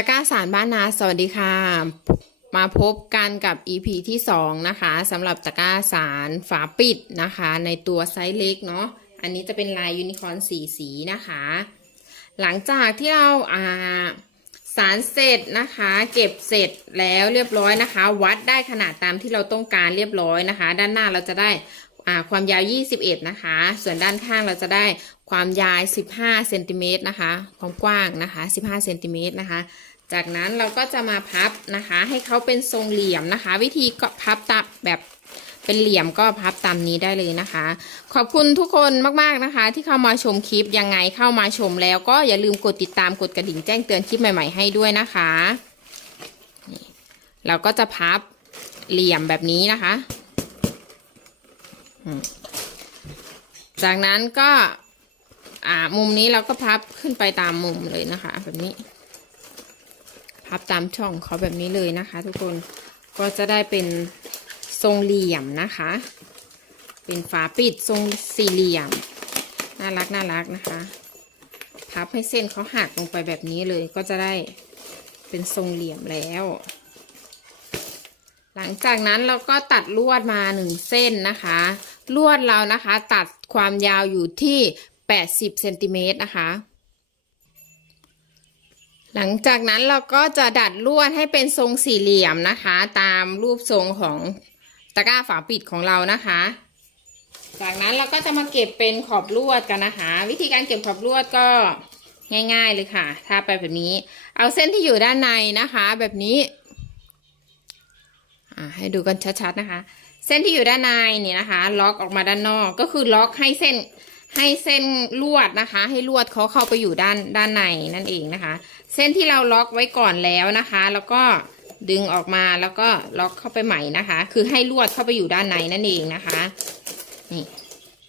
ตะก้าสารบ้านนาสวัสดีค่ะ มาพบกันกับ EP ที่ 2 นะคะสำหรับตะก้าสารฝาปิดนะคะ ในตัวไซส์เล็กเนาะอันนี้จะเป็นลายยูนิคอร์นสีสีนะคะ หลังจากที่เราอ่าสารเสร็จนะคะ เก็บเสร็จแล้วเรียบร้อยนะคะ วัดได้ขนาดตามที่เราต้องการเรียบร้อยนะคะ ด้านหน้าเราจะได้อ่าความยาว 21 นะคะ ส่วนด้านข้างเราจะได้ความยาว 15 เซนติเมตรนะคะ ความกว้างนะคะ 15 เซนติเมตรนะคะ จากนั้นเราก็จะมาพับนะคะ ให้เขาเป็นทรงเหลี่ยมนะคะ วิธีก็พับตับแบบเป็นเหลี่ยมก็พับตามนี้ได้เลยนะคะ ขอบคุณทุกคนมากๆนะคะ ที่เข้ามาชมคลิปยังไงเข้ามาชมแล้วก็อย่าลืมกดติดตามกดกระดิ่งแจ้งเตือนคลิปใหม่ๆให้ด้วยนะคะเราก็จะพับเหลี่ยมแบบนี้นะคะ จากนั้นก็มุมนี้เราก็พับขึ้นไปตามมุมเลยนะคะ แบบนี้ พับตามช่องเขาแบบนี้เลยนะคะ ทุกคนก็จะได้เป็นทรงเหลี่ยมนะคะ เป็นฝาปิดทรงสี่เหลี่ยม น่ารักน่ารักนะคะ พับให้เส้นเขาหักลงไปแบบนี้เลยก็จะได้เป็นทรงเหลี่ยมแล้ว หลังจากนั้นเราก็ตัดลวดมาหนึ่งเส้นนะคะ ลวดเรานะคะ ตัดความยาวอยู่ที่ 80เซนติเมตรนะคะ หลังจากนั้นเราก็จะดัดลวดให้เป็นทรงสี่เหลี่ยมนะคะ ตามรูปทรงของตะกร้าฝาปิดของเรานะคะ จากนั้นเราก็จะมาเก็บเป็นขอบลวดกันนะคะ วิธีการเก็บขอบลวดก็ง่ายๆเลยค่ะทาไปแบบนี้ เอาเส้นที่อยู่ด้านในนะคะ แบบนี้ให้ดูกันชัดๆนะคะ เส้นที่อยู่ด้านในเนี่ยนะคะ ล็อกออกมาด้านนอกก็คือล็อกให้เส้น ให้เส้นลวดนะคะ ให้ลวดเขาเข้าไปอยู่ด้านด้านในนั่นเองนะคะ เส้นที่เราล็อกไว้ก่อนแล้วนะคะ แล้วก็ดึงออกมาแล้วก็ล็อกเข้าไปใหม่นะคะ คือให้ลวดเข้าไปอยู่ด้านในนั่นเองนะคะ นี่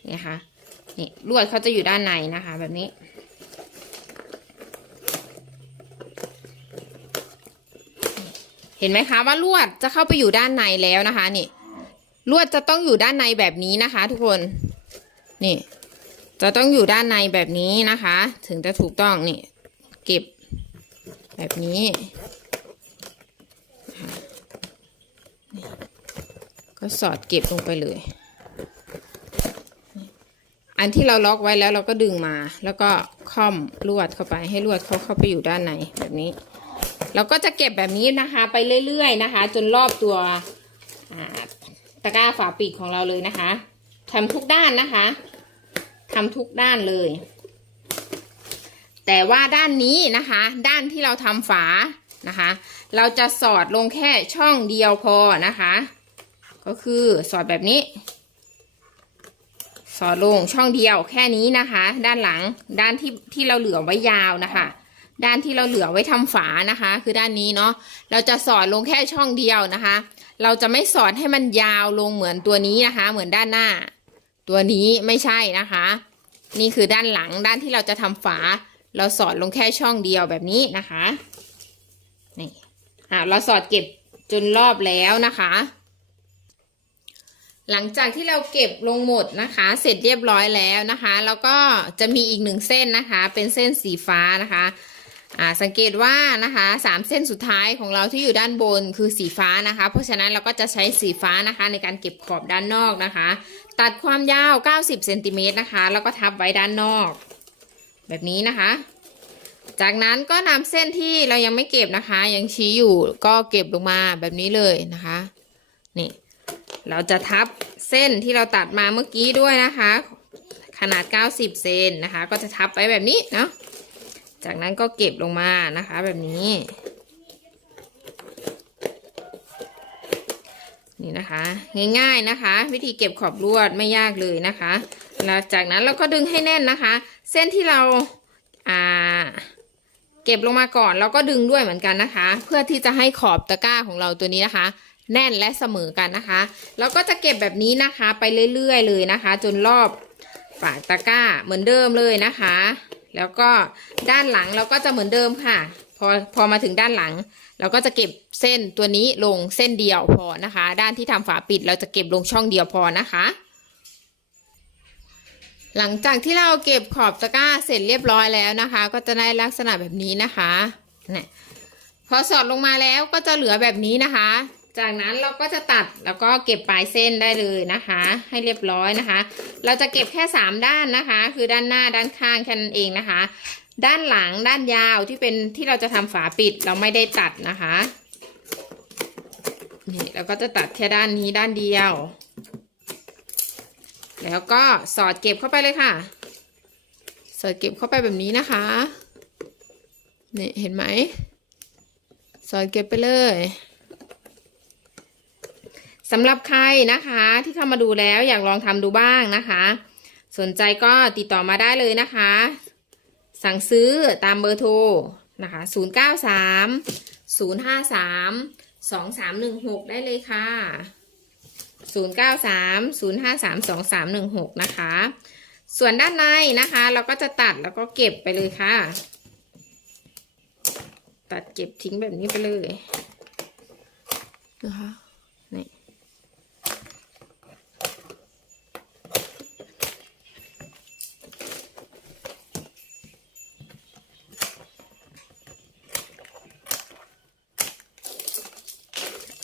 นี่นะคะนี่ลวดเขาจะอยู่ด้านในนะคะ แบบนี้เห็นไหมคะว่าลวดจะเข้าไปอยู่ด้านในแล้วนะคะ นี่ลวดจะต้องอยู่ด้านในแบบนี้นะคะ ทุกคน นี่ จะต้องอยู่ด้านในแบบนี้นะคะ ถึงจะถูกต้องนี่เก็บแบบนี้ก็สอดเก็บลงไปเลย อันที่เราล็อกไว้แล้วเราก็ดึงมา แล้วก็ค่อมลวดเข้าไปให้ลวดเขาเข้าไปอยู่ด้านในแบบนี้ เราก็จะเก็บแบบนี้นะคะไปเรื่อยๆนะคะ จนรอบตัวตะกร้าฝาปิดของเราเลยนะคะทำทุกด้านนะคะ ทำทุกด้านเลย แต่ว่าด้านนี้นะคะ ด้านที่เราทำฝานะคะ เราจะสอดลงแค่ช่องเดียวพอนะคะ ก็คือสอดแบบนี้ สอดลงช่องเดียวแค่นี้นะคะ ด้านหลังด้านที่ที่เราเหลือไว้ยาวนะคะด้านที่เราเหลือไว้ทำฝานะคะ คือด้านนี้เนาะเราจะสอดลงแค่ช่องเดียวนะคะ เราจะไม่สอดให้มันยาวลงเหมือนตัวนี้นะคะ เหมือนด้านหน้า ตัวนี้ไม่ใช่นะคะ นี่คือด้านหลังด้านที่เราจะทำฝา เราสอดลงแค่ช่องเดียวแบบนี้นะคะนี่อ่าเราสอดเก็บจนรอบแล้วนะคะ หลังจากที่เราเก็บลงหมดนะคะ เสร็จเรียบร้อยแล้วนะคะ แล้วก็จะมีอีกหนึ่งเส้นนะคะ เป็นเส้นสีฟ้านะคะ อ่าสังเกตว่านะคะสามเส้นสุดท้ายของเราที่อยู่ด้านบนคือสีฟ้านะคะ เพราะฉะนั้นเราก็จะใช้สีฟ้านะคะในการเก็บขอบด้านนอกนะคะ ตัดความยาว 90เซนติเมตรนะคะ แล้วก็ทับไว้ด้านนอก แบบนี้นะคะ จากนั้นก็นำเส้นที่เรายังไม่เก็บนะคะ ยังชี้อยู่ก็เก็บลงมาแบบนี้เลยนะคะนี่เราจะทับเส้นที่เราตัดมาเมื่อกี้ด้วยนะคะ ขนาด 90เซนนะคะ ก็จะทับไว้แบบนี้เนาะ จากนั้นก็เก็บลงมานะคะ แบบนี้ นี่นะคะ ง่ายๆนะคะ วิธีเก็บขอบลวดไม่ยากเลยนะคะแล้วจากนั้นเราก็ดึงให้แน่นนะคะ เส้นที่เราอ่าเก็บลงมาก่อนแล้วก็ดึงด้วยเหมือนกันนะคะ เพื่อที่จะให้ขอบตะกร้าของเราตัวนี้นะคะ แน่นและเสมอกันนะคะแล้วก็จะเก็บแบบนี้นะคะ ไปเรื่อยๆเลยนะคะ จนรอบฝาตะกร้าเหมือนเดิมเลยนะคะ แล้วก็ด้านหลังเราก็จะเหมือนเดิมค่ะ พอพอมาถึงด้านหลัง เราก็จะเก็บเส้นตัวนี้ลงเส้นเดียวพอนะคะ ด้านที่ทำฝาปิดเราจะเก็บลงช่องเดียวพอนะคะ หลังจากที่เราเก็บขอบตะกร้าเสร็จเรียบร้อยแล้วนะคะ ก็จะได้ลักษณะแบบนี้นะคะเนี่ยพอสอดลงมาแล้วก็จะเหลือแบบนี้นะคะ จากนั้นเราก็จะตัดแล้วก็เก็บปลายเส้นได้เลยนะคะ ให้เรียบร้อยนะคะ เราจะเก็บแค่สามด้านนะคะ คือด้านหน้าด้านข้างแค่นั้นเองนะคะ ด้านหลังด้านยาวที่เป็นที่เราจะทำฝาปิดเราไม่ได้ตัดนะคะนี่เราก็จะตัดแค่ด้านนี้ด้านเดียว แล้วก็สอดเก็บเข้าไปเลยค่ะ สอดเก็บเข้าไปแบบนี้นะคะนี่เห็นไหมสอดเก็บไปเลย สำหรับใครนะคะที่เข้ามาดูแล้วอยากลองทำดูบ้างนะคะ สนใจก็ติดต่อมาได้เลยนะคะ สั่งซื้อตามเบอร์โทรนะคะ 093 053 2316 ได้เลยค่ะ 093 053 2316 นะคะ ส่วนด้านในนะคะ เราก็จะตัดแล้วก็เก็บไปเลยค่ะ ตัดเก็บทิ้งแบบนี้ไปเลยนะคะนี่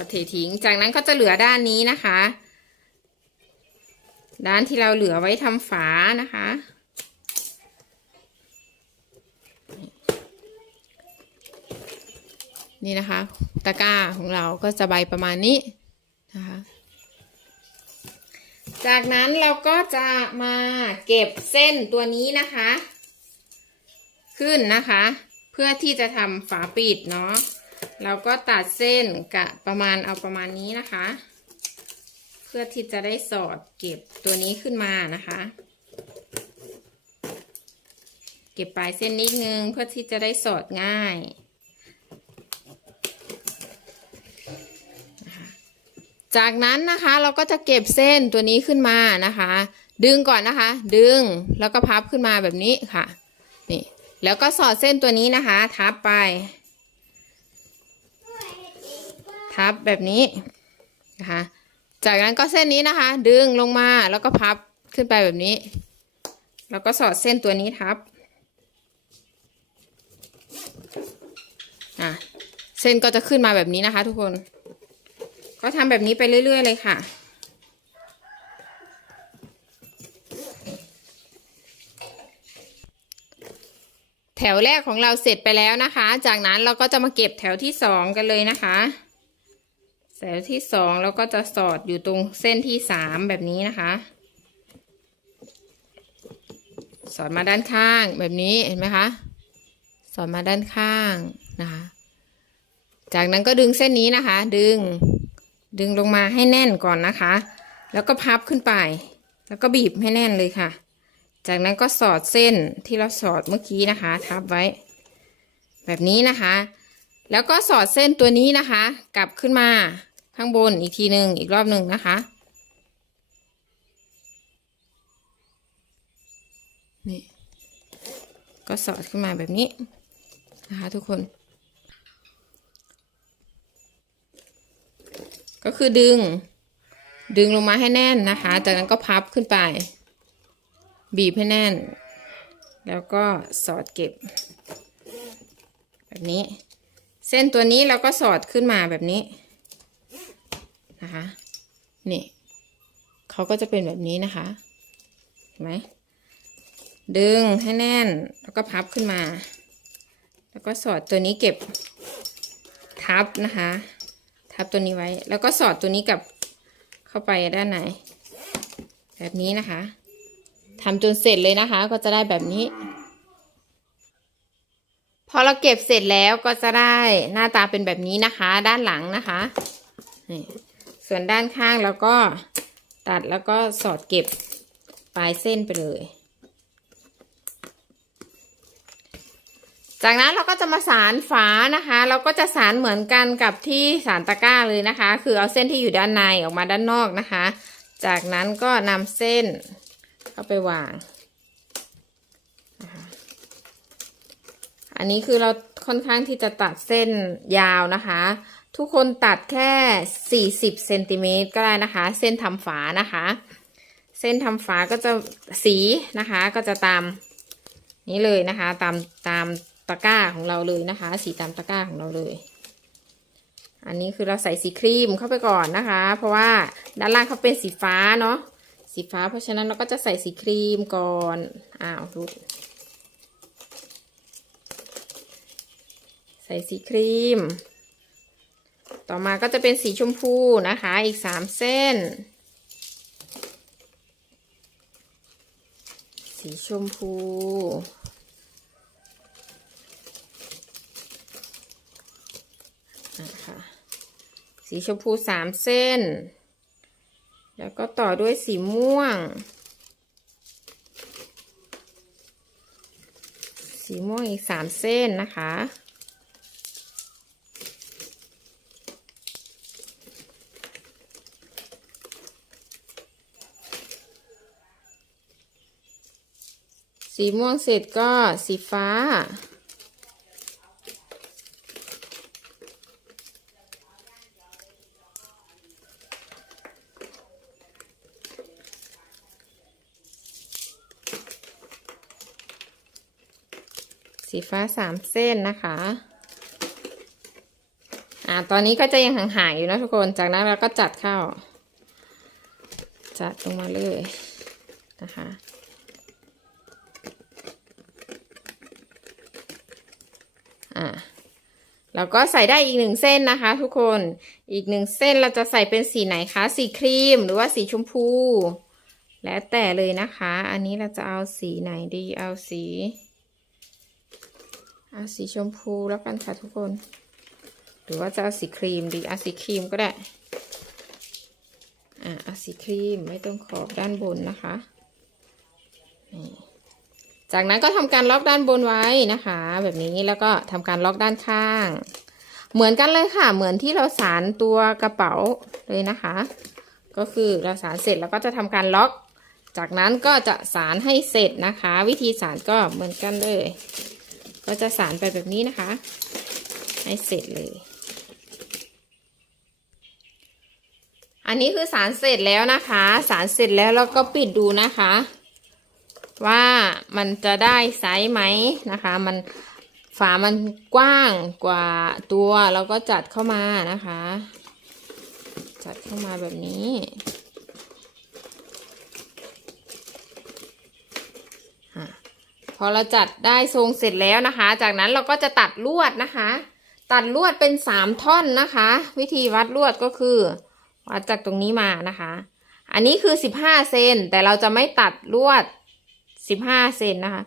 เททิ้ง จากนั้นก็จะเหลือด้านนี้นะคะ ด้านที่เราเหลือไว้ทำฝานะคะ นี่นะคะ ตะกร้าของเราก็จะใบประมาณนี้นะคะ จากนั้นเราก็จะมาเก็บเส้นตัวนี้นะคะ ขึ้นนะคะ เพื่อที่จะทำฝาปิดเนาะ เราก็ตัดเส้นกะประมาณเอาประมาณนี้นะคะ เพื่อที่จะได้สอดเก็บตัวนี้ขึ้นมานะคะ เก็บปลายเส้นนิดนึงเพื่อที่จะได้สอดง่ายจากนั้นนะคะเราก็จะเก็บเส้นตัวนี้ขึ้นมานะคะ ดึงก่อนนะคะ ดึงแล้วก็พับขึ้นมาแบบนี้ค่ะนี่แล้วก็สอดเส้นตัวนี้นะคะ ทับไป ทับแบบนี้นะคะ จากนั้นก็เส้นนี้นะคะ ดึงลงมาแล้วก็พับขึ้นไปแบบนี้ แล้วก็สอดเส้นตัวนี้ทับอะเส้นก็จะขึ้นมาแบบนี้นะคะ ทุกคน ก็ทำแบบนี้ไปเรื่อย ๆ เลยค่ะแถวแรกของเราเสร็จไปแล้วนะคะ จากนั้นเราก็จะมาเก็บแถวที่สองกันเลยนะคะ แถวที่สองเราก็จะสอดอยู่ตรงเส้นที่สามแบบนี้นะคะ สอดมาด้านข้างแบบนี้เห็นไหมคะสอดมาด้านข้างนะคะ จากนั้นก็ดึงเส้นนี้นะคะ ดึงดึงลงมาให้แน่นก่อนนะคะ แล้วก็พับขึ้นไป แล้วก็บีบให้แน่นเลยค่ะ จากนั้นก็สอดเส้นที่เราสอดเมื่อกี้นะคะ ทับไว้ แบบนี้นะคะ แล้วก็สอดเส้นตัวนี้นะคะ กลับขึ้นมา ข้างบนอีกทีหนึ่งอีกรอบหนึ่งนะคะ นี่ ก็สอดขึ้นมาแบบนี้นะคะทุกคน ก็คือดึง ดึงลงมาให้แน่นนะคะ จากนั้นก็พับขึ้นไป บีบให้แน่น แล้วก็สอดเก็บ แบบนี้ เส้นตัวนี้เราก็สอดขึ้นมาแบบนี้ นะคะนี่เขาก็จะเป็นแบบนี้นะคะเห็นไหมดึงให้แน่นแล้วก็พับขึ้นมา แล้วก็สอดตัวนี้เก็บทับนะคะ ทับตัวนี้ไว้ แล้วก็สอดตัวนี้กับเข้าไปด้านในแบบนี้นะคะทำจนเสร็จเลยนะคะ ก็จะได้แบบนี้พอเราเก็บเสร็จแล้วก็จะได้หน้าตาเป็นแบบนี้นะคะ ด้านหลังนะคะนี่ ส่วนด้านข้างเราก็ตัดแล้วก็สอดเก็บปลายเส้นไปเลย จากนั้นเราก็จะมาสารฝานะคะ เราก็จะสารเหมือนกันกับที่สารตะกร้าเลยนะคะ คือเอาเส้นที่อยู่ด้านในออกมาด้านนอกนะคะ จากนั้นก็นำเส้นเข้าไปวางอันนี้คือเราค่อนข้างที่จะตัดเส้นยาวนะคะ ทุกคนตัดแค่ 40เซนติเมตรก็ได้นะคะ เส้นทำฝานะคะ เส้นทำฝาก็จะสีนะคะ ก็จะตามนี้เลยนะคะ ตามตามตะกร้าของเราเลยนะคะ สีตามตะกร้าของเราเลย อันนี้คือเราใส่สีครีมเข้าไปก่อนนะคะ เพราะว่าด้านล่างเขาเป็นสีฟ้าเนาะสีฟ้า เพราะฉะนั้นเราก็จะใส่สีครีมก่อนอ้าวดูใส่สีครีม ต่อมาก็จะเป็นสีชมพูนะคะอีกสามเส้น สีชมพู นะคะสีชมพูสามเส้น แล้วก็ต่อด้วยสีม่วง สีม่วงอีกสามเส้นนะคะ สีม่วงเสร็จก็สีฟ้า สีฟ้าสามเส้นนะคะ อ่า ตอนนี้ก็จะยังห่างๆอยู่นะทุกคน จากนั้นเราก็จัดเข้า จัดลงมาเลยนะคะ อ่า แล้วก็ใส่ได้อีกหนึ่งเส้นนะคะ ทุกคน อีกหนึ่งเส้นเราจะใส่เป็นสีไหนคะ สีครีมหรือว่าสีชมพู แล้วแต่เลยนะคะ อันนี้เราจะเอาสีไหนดี เอาสี เอาสีชมพูแล้วกันค่ะทุกคน หรือว่าจะเอาสีครีมดี เอาสีครีมก็ได้ อ่าเอาสีครีมไม่ต้องขอบด้านบนนะคะ นี่ จากนั้นก็ทำการล็อกด้านบนไว้นะคะ แบบนี้แล้วก็ทำการล็อกด้านข้าง เหมือนกันเลยค่ะ เหมือนที่เราสารตัวกระเป๋าเลยนะคะ ก็คือเราสารเสร็จแล้วก็จะทำการล็อก จากนั้นก็จะสารให้เสร็จนะคะ วิธีสารก็เหมือนกันเลย ก็จะสารไปแบบนี้นะคะ ให้เสร็จเลย อันนี้คือสารเสร็จแล้วนะคะ สารเสร็จแล้วเราก็ปิดดูนะคะ ว่ามันจะได้ไซส์ไหมนะคะ มันฝามันกว้างกว่าตัวเราก็จัดเข้ามานะคะ จัดเข้ามาแบบนี้พอเราจัดได้ทรงเสร็จแล้วนะคะ จากนั้นเราก็จะตัดลวดนะคะ ตัดลวดเป็นสามท่อนนะคะ วิธีวัดลวดก็คือวัดจากตรงนี้มานะคะ อันนี้คือสิบห้าเซนแต่เราจะไม่ตัดลวด สิบห้าเซนนะคะ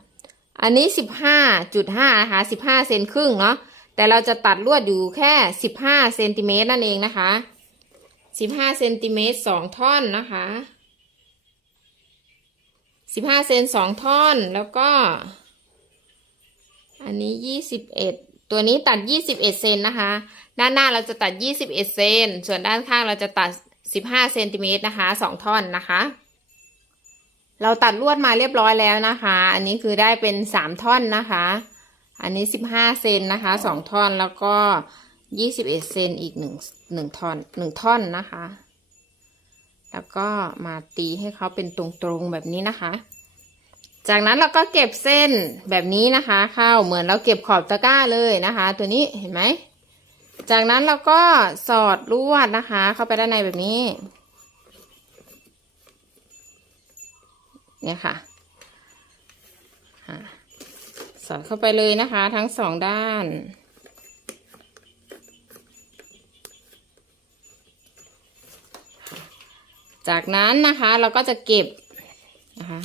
อันนี้สิบห้าจุดห้านะคะสิบห้าเซนครึ่งเนาะ แต่เราจะตัดลวดอยู่แค่สิบห้าเซนติเมตรนั่นเองนะคะสิบห้าเซนติเมตรสองท่อนนะคะสิบห้าเซนสองท่อนแล้วก็ อันนี้ยี่สิบเอ็ดตัวนี้ตัดยี่สิบเอ็ดเซนนะคะ ด้านหน้าเราจะตัดยี่สิบเอ็ดเซนส่วนด้านข้างเราจะตัดสิบห้าเซนติเมตรนะคะสองท่อนนะคะ เราตัดลวดมาเรียบร้อยแล้วนะคะ อันนี้คือได้เป็นสามท่อนนะคะ อันนี้สิบห้าเซนนะคะสองท่อนแล้วก็ยี่สิบเอ็ดเซนอีกหนึ่งหนึ่งท่อนหนึ่งท่อนนะคะ แล้วก็มาตีให้เขาเป็นตรงๆแบบนี้นะคะ จากนั้นเราก็เก็บเส้นแบบนี้นะคะ เข้าเหมือนเราเก็บขอบตะกร้าเลยนะคะ ตัวนี้เห็นไหม จากนั้นเราก็สอดลวดนะคะ เข้าไปด้านในแบบนี้ เนี่ยค่ะอะสอดเข้าไปเลยนะคะ ทั้งสองด้านจากนั้นนะคะเราก็จะเก็บนะคะ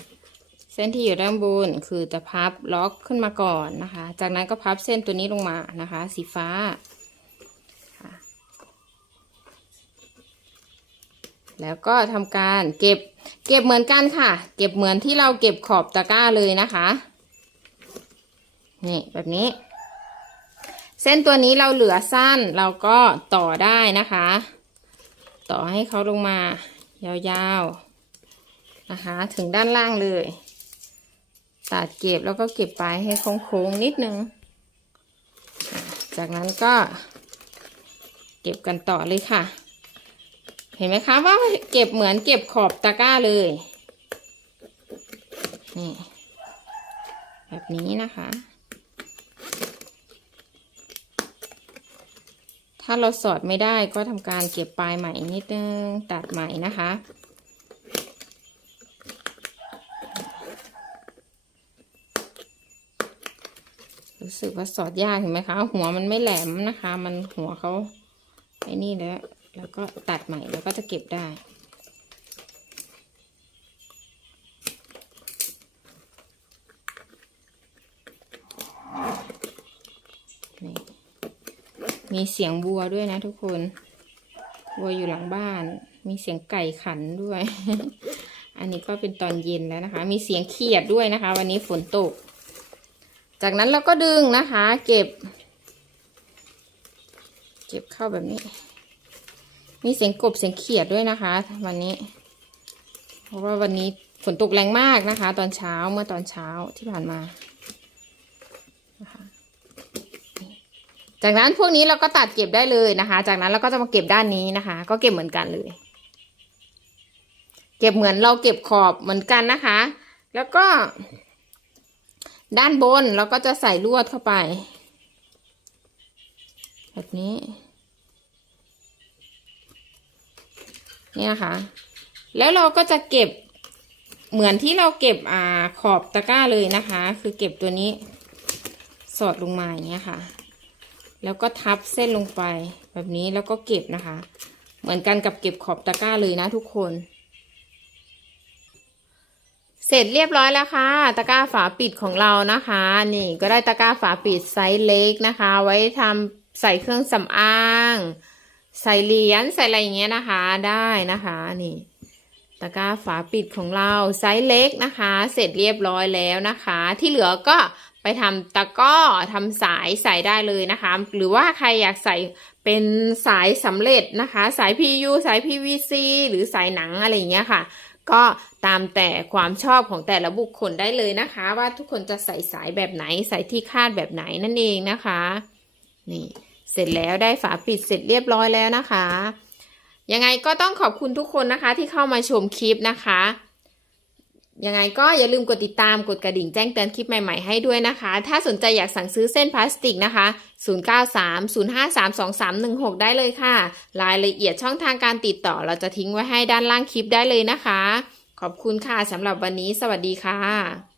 เส้นที่อยู่ด้านบนคือจะพับล็อกขึ้นมาก่อนนะคะ จากนั้นก็พับเส้นตัวนี้ลงมานะคะ สีฟ้า แล้วก็ทำการเก็บ เก็บเหมือนกันค่ะ เก็บเหมือนที่เราเก็บขอบตะกร้าเลยนะคะ นี่แบบนี้ เส้นตัวนี้เราเหลือสั้นเราก็ต่อได้นะคะ ต่อให้เขาลงมายาวๆนะคะ ถึงด้านล่างเลย ตัดเก็บแล้วก็เก็บปลายให้โค้งๆนิดนึง จากนั้นก็เก็บกันต่อเลยค่ะ เห็นไหมคะว่าเก็บเหมือนเก็บขอบตะกร้าเลยนี่แบบนี้นะคะ ถ้าเราสอดไม่ได้ก็ทำการเก็บปลายใหม่นิดนึงตัดใหม่นะคะรู้สึกว่าสอดยากเห็นไหมคะ หัวมันไม่แหลมนะคะ มันหัวเขาไอ้นี่แล้ว แล้วก็ตัดใหม่แล้วก็จะเก็บได้ มีเสียงบัวด้วยนะทุกคนบัวอยู่หลังบ้าน มีเสียงไก่ขันด้วย อันนี้ก็เป็นตอนเย็นแล้วนะคะ มีเสียงเขียดด้วยนะคะ วันนี้ฝนตก จากนั้นเราก็ดึงนะคะ เก็บ เก็บเข้าแบบนี้ มีเสียงกบเสียงเขียดด้วยนะคะ วันนี้ เพราะว่าวันนี้ฝนตกแรงมากนะคะ ตอนเช้าเมื่อตอนเช้าที่ผ่านมาจากนั้นพวกนี้เราก็ตัดเก็บได้เลยนะคะ จากนั้นเราก็จะมาเก็บด้านนี้นะคะ ก็เก็บเหมือนกันเลย เก็บเหมือนเราเก็บขอบเหมือนกันนะคะ แล้วก็ ด้านบนเราก็จะใส่ลวดเข้าไป แบบนี้ นี่นะคะ แล้วเราก็จะเก็บเหมือนที่เราเก็บอ่าขอบตะกร้าเลยนะคะ คือเก็บตัวนี้ สอดลงมาอย่างเงี้ยค่ะ แล้วก็ทับเส้นลงไปแบบนี้แล้วก็เก็บนะคะ เหมือนกันกับเก็บขอบตะกร้าเลยนะทุกคน เสร็จเรียบร้อยแล้วค่ะ ตะกร้าฝาปิดของเรานะคะ นี่ก็ได้ตะกร้าฝาปิดไซส์เล็กนะคะ ไว้ทำใส่เครื่องสำอาง ใส่เหรียญใส่อะไรอย่างเงี้ยนะคะได้นะคะนี่ตะกร้าฝาปิดของเราไซส์เล็กนะคะ เสร็จเรียบร้อยแล้วนะคะ ที่เหลือก็ไปทำตะก้อทำสายใส่ได้เลยนะคะ หรือว่าใครอยากใส่เป็นสายสำเร็จนะคะ สาย PU สาย PVC หรือสายหนังอะไรอย่างเงี้ยค่ะ ก็ตามแต่ความชอบของแต่ละบุคคลได้เลยนะคะ ว่าทุกคนจะใส่สายแบบไหน ใส่ที่คาดแบบไหนนั่นเองนะคะ นี่ เสร็จแล้วได้ฝาปิดเสร็จเรียบร้อยแล้วนะคะ ยังไงก็ต้องขอบคุณทุกคนนะคะที่เข้ามาชมคลิปนะคะ ยังไงก็อย่าลืมกดติดตามกดกระดิ่งแจ้งเตือนคลิปใหม่ๆให้ด้วยนะคะ ถ้าสนใจอยากสั่งซื้อเส้นพลาสติกนะคะ 0930532316 ได้เลยค่ะ รายละเอียดช่องทางการติดต่อเราจะทิ้งไว้ให้ด้านล่างคลิปได้เลยนะคะ ขอบคุณค่ะสำหรับวันนี้ สวัสดีค่ะ